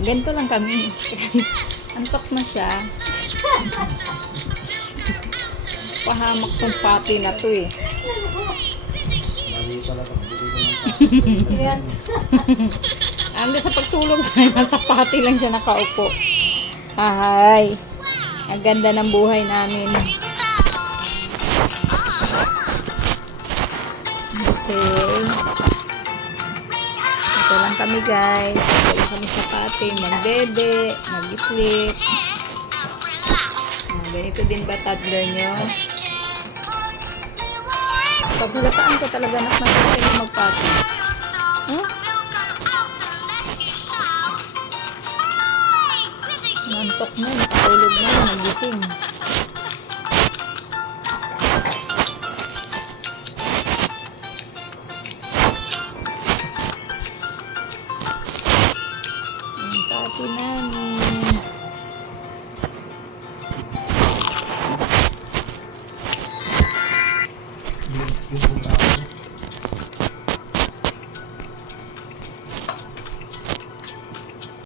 Ganito lang kami. Antok na siya. Pahamak tong pati na to eh. Hanggang sa pagtulog tayo, nasa pati lang siya nakaupo. Ahay. Ang ganda ng buhay namin. Okay. Ito lang kami guys. Ito lang kami sa pati. Magdede, mag-sleep. Ah, ganito din ba toddler nyo? Pagkulataan ko talaga na mag magpati. Huh? Nantok na, nakatulog na, nagising. Ang tati namin.